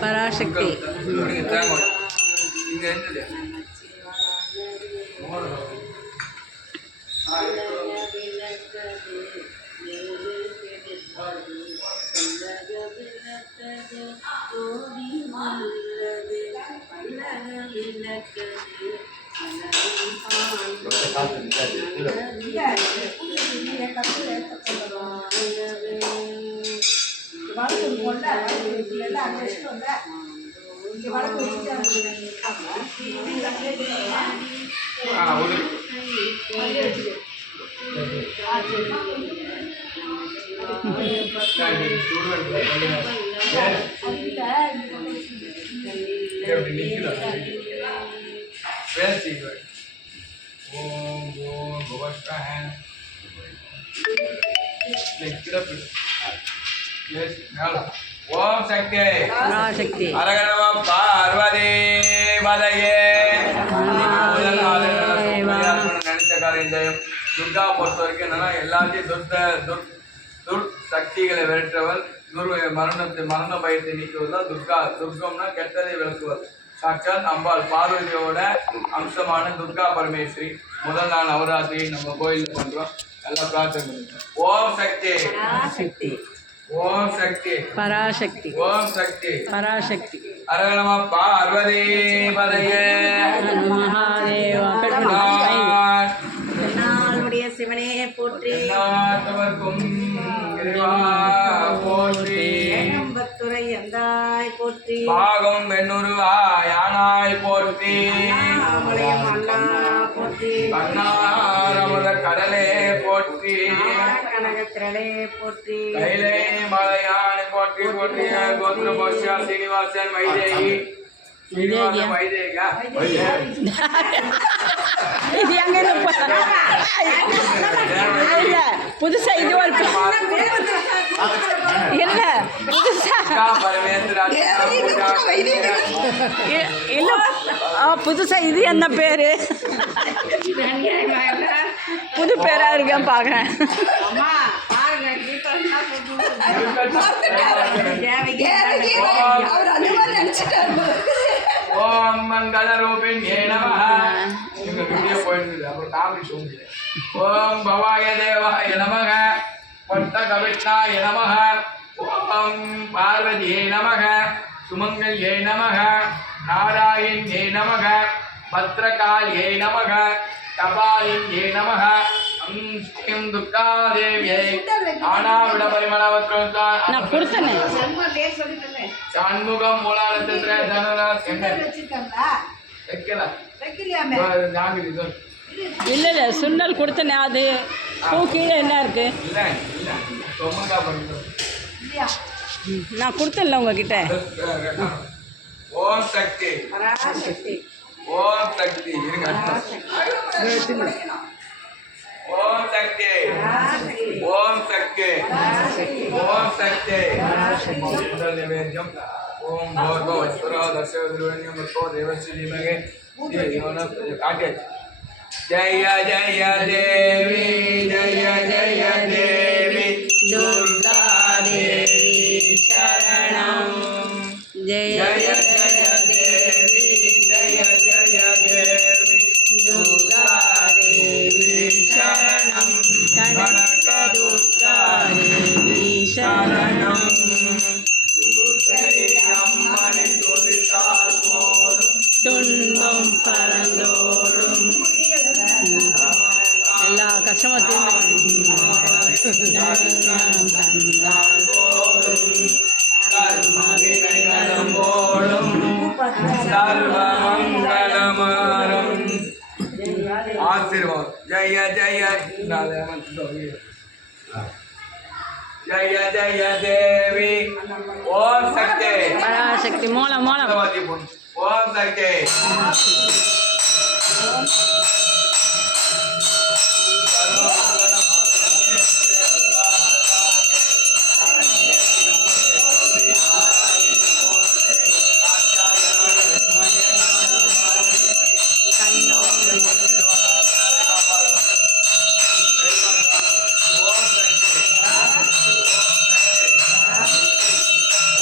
பராசக்தி ஓம் சக்தி பராசக்தி அரகணம பார்வதி பதையே நினைச்ச காரியம் ஜெயம். துர்கா பொறுத்த வரைக்கும் என்னன்னா எல்லாத்தையும் துர் சக்திகளை விரட்டுறவள், மரண பயத்தை நீக்குவதுதான் துர்கா. துர்கம்னா கெட்டதை விளக்குவது. சாட்சாத் அம்பாள் பார்வதியோட அம்சமான துர்கா பரமேஸ்வரி. முதல் நாள் நவராத்திரி நம்ம கோயிலில் பண்றோம். நல்லா பிரார்த்தனை பண்ணுறோம். ஓம் சக்தி ஓம் சக்தி பராசக்தி ஓம் சக்தி பராசக்தி அரகணம பார்வதி பதையே நாளுடைய சிவனே போற்றி, போற்றி துறை எந்தாய் போற்றி, பாகம் வெண்ணுருவாயானாய் போற்றி, அண்ணா போற்றி, கண்ணாரமுத கடலே போற்றி, கனகத்திரளே போற்றி, கைலே மலையானை போற்றி போற்றி. கோத்திர போஷா சீனிவாசன் வைதேகி சீனிவாசன் வைதேகா இது எங்க இல்ல புதுசா இது ஒரு இல்ல புதுசா இல்ல புதுசா இது என்ன பேரு? புது பேரா இருக்கேன் பாக்குறேன். ஓம் மங்கள ரூபிண்யே நமஹ. இந்த வீடியோ போயிடுது, அப்புறம் காமெடி சொல்லுங்க. ஓம் பவாய தேவாய நமஹ, பட்ட கவிஷ்ணாய நமஹ, ஓம் பார்வதியே நமஹ, சுமங்கல்யே நமஹ, நாராயண்யே நமஹ, பத்ரகால்யே நமஹ, கபாலின்யே நமஹ, ஸ்ரீம் துர்காதேவியை ஆனாவிட பரிமளவத்ரோத்தான் நான் கொடுத்தனே சண்முகம் மூலாலத்திர இல்ல இல்ல சுண்டல் கொடுத்தனே. அது பூ கீழே என்ன இருக்கு? நான் கொடுத்தேன்ல உங்ககிட்ட. ஓம் சக்தி ஓம் சக்தி ஓம் சக்தி ஓம் சக்தி ஓம் சக்தி நிவேദ്യം. ஓம் भूर्भुवस्सुरो दशवद्रुवण्यं भर्गो देवस्य धीमहि धियो न प्रचोदयात्. जय जय देवी जय जय देवी दुर्गा देवी शरणं. जय जय जय देवी जय जय देवी दुर्गा देवी शरणं. कनक दुर्गा देवी शरणं. துன்பம் பறந்தோடும் எல்லா கஷ்டமத்தையும் आशीर्वाद. जय जय जय जय देवी. ओम शक्ति பராசக்தி மூலம் மூலம் ओम शक्ति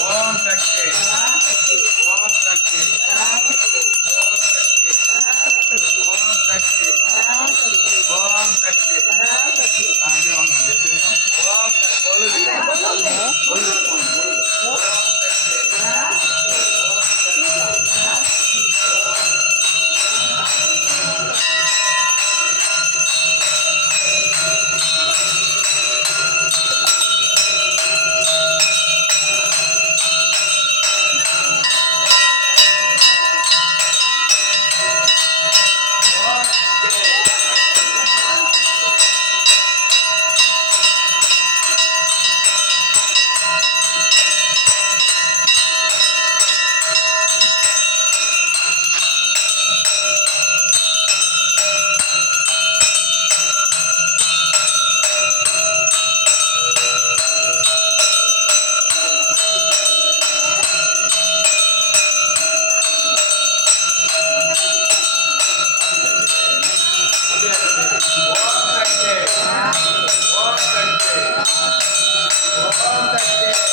ओम शक्ति ஓம் சக்தி